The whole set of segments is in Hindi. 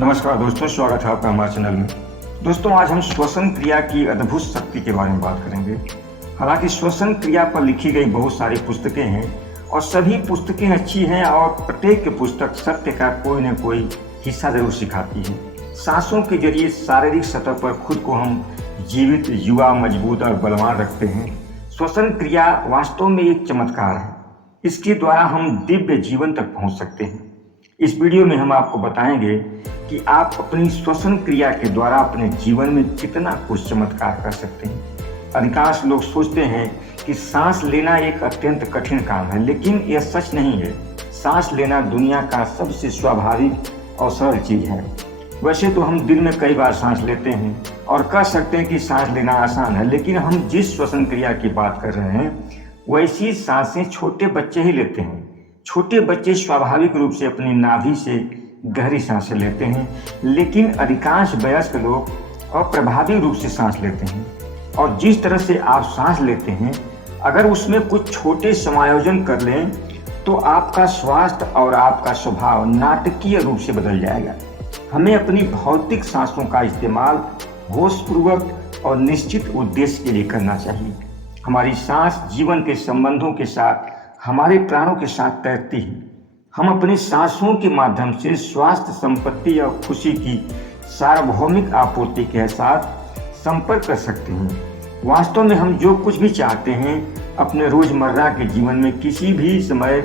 नमस्कार दोस्तों, स्वागत है आपका हमारे चैनल में। दोस्तों, आज हम श्वसन क्रिया की अद्भुत शक्ति के बारे में बात करेंगे। हालांकि श्वसन क्रिया पर लिखी गई बहुत सारी पुस्तकें हैं और सभी पुस्तकें अच्छी हैं और प्रत्येक पुस्तक सत्य का कोई न कोई हिस्सा जरूर सिखाती है। सांसों के जरिए शारीरिक सतह पर खुद को हम जीवित, युवा, मजबूत और बलवान रखते हैं। श्वसन क्रिया वास्तव में एक चमत्कार है। इसके द्वारा हम दिव्य जीवन तक पहुंच सकते हैं। इस वीडियो में हम आपको बताएंगे कि आप अपनी श्वसन क्रिया के द्वारा अपने जीवन में कितना कुछ चमत्कार कर सकते हैं। अधिकांश लोग सोचते हैं कि सांस लेना एक अत्यंत कठिन काम है, लेकिन यह सच नहीं है। सांस लेना दुनिया का सबसे स्वाभाविक और सरल चीज है। वैसे तो हम दिन में कई बार सांस लेते हैं और कह सकते हैं कि सांस लेना आसान है, लेकिन हम जिस श्वसन क्रिया की बात कर रहे हैं वैसी सांसें छोटे बच्चे ही लेते हैं। छोटे बच्चे स्वाभाविक रूप से अपनी नाभि से गहरी सांसें लेते हैं, लेकिन अधिकांश वयस्क लोग अप्रभावी रूप से सांस लेते हैं। और जिस तरह से आप सांस लेते हैं, अगर उसमें कुछ छोटे समायोजन कर लें तो आपका स्वास्थ्य और आपका स्वभाव नाटकीय रूप से बदल जाएगा। हमें अपनी भौतिक सांसों का इस्तेमाल होशपूर्वक और निश्चित उद्देश्य के लिए करना चाहिए। हमारी सांस जीवन के संबंधों के साथ, हमारे प्राणों के साथ तैरती है। हम अपनी सांसों के माध्यम से स्वास्थ्य, संपत्ति और खुशी की सार्वभौमिक आपूर्ति के साथ संपर्क कर सकते हैं। वास्तव में हम जो कुछ भी चाहते हैं अपने रोजमर्रा के जीवन में किसी भी समय,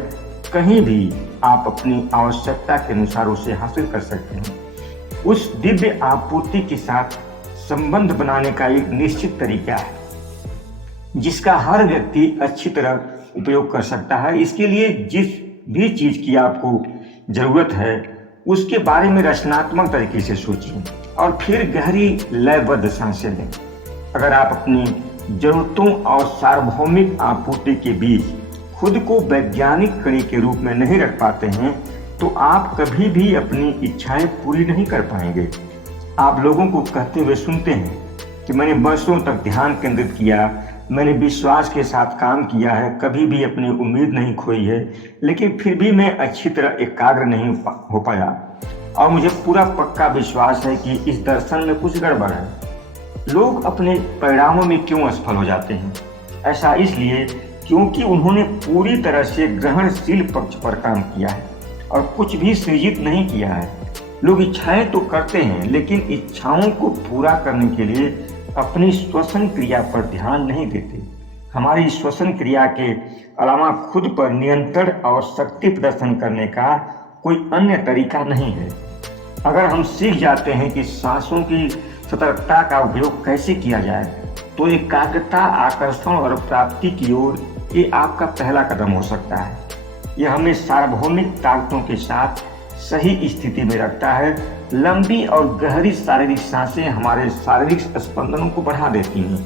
कहीं भी आप अपनी आवश्यकता के अनुसार उसे हासिल कर सकते हैं। उस दिव्य आपूर्ति के साथ संबंध बनाने का एक निश्चित तरीका है जिसका हर व्यक्ति अच्छी तरह उपयोग कर सकता है। इसके लिए जिस भी चीज की आपको जरूरत है उसके बारे में रचनात्मक तरीके से सोचिए और फिर गहरी लयबद्ध सांसें लें। अगर आप अपनी जरूरतों और सार्वभौमिक आपूर्ति के बीच खुद को वैज्ञानिक कड़ी के रूप में नहीं रख पाते हैं तो आप कभी भी अपनी इच्छाएं पूरी नहीं कर पाएंगे। आप लोगों को कहते हुए सुनते हैं कि मैंने वर्षों तक ध्यान केंद्रित किया, मैंने विश्वास के साथ काम किया है, कभी भी अपनी उम्मीद नहीं खोई है, लेकिन फिर भी मैं अच्छी तरह एकाग्र नहीं हो पाया और मुझे पूरा पक्का विश्वास है कि इस दर्शन में कुछ गड़बड़ है। लोग अपने परिणामों में क्यों असफल हो जाते हैं? ऐसा इसलिए क्योंकि उन्होंने पूरी तरह से ग्रहणशील पक्ष पर काम किया है और कुछ भी सृजित नहीं किया है। लोग इच्छाएं तो करते हैं, लेकिन इच्छाओं को पूरा करने के लिए अपनी श्वसन क्रिया पर ध्यान नहीं देते। हमारी श्वसन क्रिया के अलावा खुद पर नियंत्रण और शक्ति प्रदर्शन करने का कोई अन्य तरीका नहीं है। अगर हम सीख जाते हैं कि सांसों की सतर्कता का उपयोग कैसे किया जाए तो एकाग्रता, आकर्षण और प्राप्ति की ओर ये आपका पहला कदम हो सकता है। यह हमें सार्वभौमिक ताकतों के साथ सही स्थिति में रखता है। लंबी और गहरी शारीरिक सांसें हमारे शारीरिक स्पंदनों को बढ़ा देती हैं।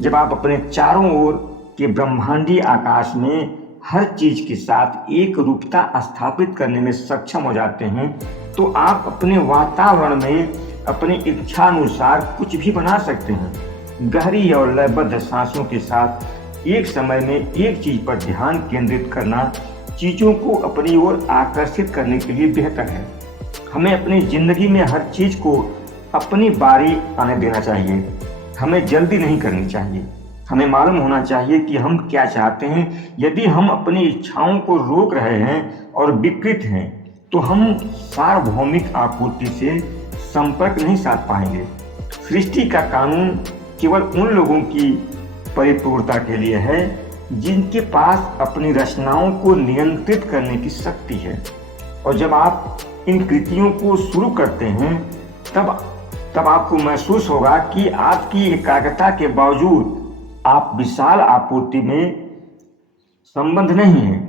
जब आप अपने चारों ओर के ब्रह्मांडीय आकाश में हर चीज के साथ एक रूपता स्थापित करने में सक्षम हो जाते हैं तो आप अपने वातावरण में अपनी इच्छानुसार कुछ भी बना सकते हैं। गहरी और लयबद्ध सांसों के साथ एक समय में एक चीज पर ध्यान केंद्रित करना चीजों को अपनी ओर आकर्षित करने के लिए बेहतर है। हमें अपनी जिंदगी में हर चीज को अपनी बारी आने देना चाहिए। हमें जल्दी नहीं करनी चाहिए। हमें मालूम होना चाहिए कि हम क्या चाहते हैं। यदि हम अपनी इच्छाओं को रोक रहे हैं और विकृत हैं तो हम सार्वभौमिक आपूर्ति से संपर्क नहीं साध पाएंगे। सृष्टि का कानून केवल उन लोगों की परिपूर्णता के लिए है जिनके पास अपनी रचनाओं को नियंत्रित करने की शक्ति है। और जब आप इन कृतियों को शुरू करते हैं तब आपको महसूस होगा कि आपकी एकाग्रता के बावजूद आप विशाल आपूर्ति में संबंध नहीं है।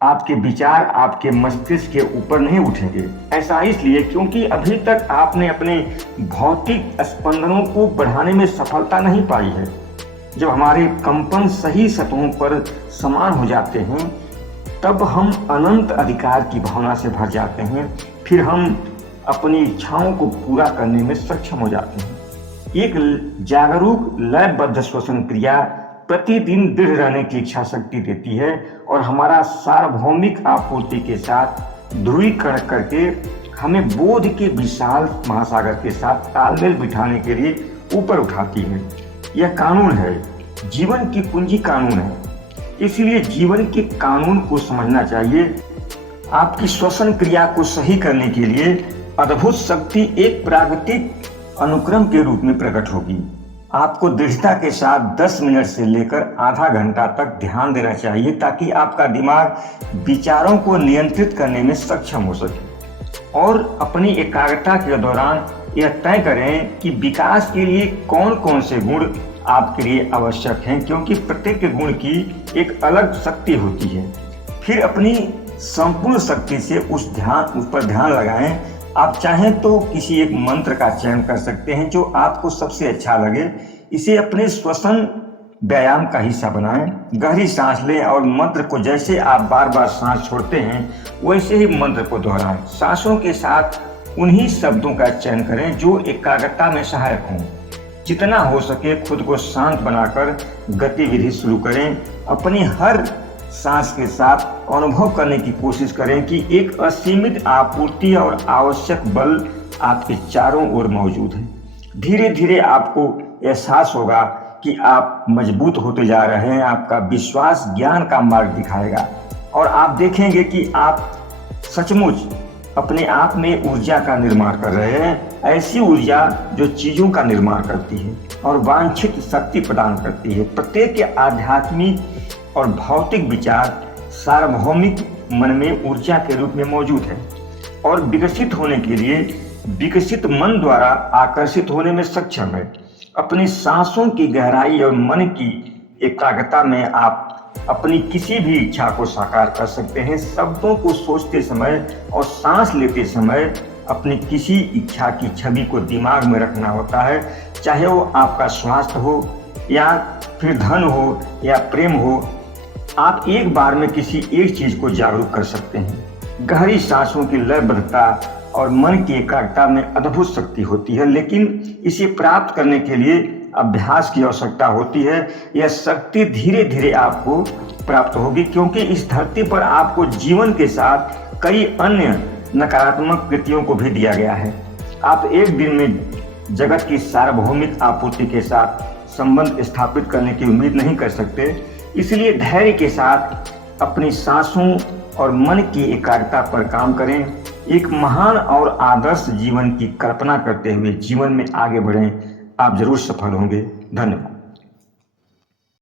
आपके विचार आपके मस्तिष्क के ऊपर नहीं उठेंगे। ऐसा इसलिए क्योंकि अभी तक आपने अपने भौतिक स्पंदनों को बढ़ाने में सफलता नहीं पाई है। जब हमारे कंपन सही सतहों पर समान हो जाते हैं तब हम अनंत अधिकार की भावना से भर जाते हैं। फिर हम अपनी इच्छाओं को पूरा करने में सक्षम हो जाते हैं। एक जागरूक लयबद्ध श्वसन क्रिया प्रतिदिन दृढ़ रहने की इच्छा शक्ति देती है और हमारा सार्वभौमिक आपूर्ति के साथ ध्रुवीकरण करके हमें बोध के विशाल महासागर के साथ तालमेल बिठाने के लिए ऊपर उठाती है। यह कानून है, जीवन की कुंजी कानून है। इसलिए जीवन के कानून को समझना चाहिए। आपकी श्वसन क्रिया को सही करने के लिए अद्भुत शक्ति एक प्राकृतिक अनुक्रम के रूप में प्रकट होगी। आपको दृढ़ता के साथ 10 मिनट से लेकर आधा घंटा तक ध्यान देना चाहिए ताकि आपका दिमाग विचारों को नियंत्रित करने में सक्षम हो सके। और अपनी एकाग्रता के दौरान यह तय करें कि विकास के लिए कौन कौन से गुण आपके लिए आवश्यक हैं, क्योंकि प्रत्येक गुण की एक अलग शक्ति होती है। फिर अपनी संपूर्ण शक्ति से उस पर ध्यान लगाएं। आप चाहें तो किसी एक मंत्र का चयन कर सकते हैं जो आपको सबसे अच्छा लगे। इसे अपने श्वसन व्यायाम का हिस्सा बनाएं। गहरी सांस लें और मंत्र को जैसे आप बार बार सांस छोड़ते हैं वैसे ही मंत्र को दोहराएं। सांसों के साथ उन्हीं शब्दों का चयन करें जो एकाग्रता में सहायक हों। जितना हो सके खुद को शांत बनाकर गतिविधि शुरू करें। अपनी हर सांस के साथ अनुभव करने की कोशिश करें कि एक असीमित आपूर्ति और आवश्यक बल आपके चारों ओर मौजूद है। धीरे धीरे आपको एहसास होगा कि आप मजबूत होते जा रहे हैं। आपका विश्वास ज्ञान का मार्ग दिखाएगा और आप देखेंगे कि आप सचमुच अपने आप में ऊर्जा का निर्माण कर रहे हैं। ऐसी ऊर्जा जो चीजों का निर्माण करती है और वांछित शक्ति प्रदान करती है। प्रत्येक आध्यात्मिक और भौतिक विचार सार्वभौमिक मन में ऊर्जा के रूप में मौजूद है और विकसित होने के लिए विकसित मन द्वारा आकर्षित होने में सक्षम है। अपनी सांसों की गहराई और मन की एकाग्रता में आप अपनी किसी भी इच्छा को साकार कर सकते हैं। शब्दों को सोचते समय और सांस लेते समय अपनी किसी इच्छा की छवि को दिमाग में रखना होता है, चाहे वो आपका स्वास्थ्य हो या फिर धन हो या प्रेम हो। आप एक बार में किसी एक चीज को जागरूक कर सकते हैं। गहरी सांसों की लयबद्धता और मन की एकाग्रता में अद्भुत शक्ति होती है, लेकिन इसे प्राप्त करने के लिए अभ्यास की आवश्यकता होती है। यह शक्ति धीरे धीरे आपको प्राप्त होगी, क्योंकि इस धरती पर आपको जीवन के साथ कई अन्य नकारात्मक कृतियों को भी दिया गया है। आप एक दिन में जगत की सार्वभौमिक आपूर्ति के साथ संबंध स्थापित करने की उम्मीद नहीं कर सकते। इसलिए धैर्य के साथ अपनी सांसों और मन की एकाग्रता पर काम करें। एक महान और आदर्श जीवन की कल्पना करते हुए जीवन में आगे बढ़ें। आप जरूर सफल होंगे। धन्यवाद।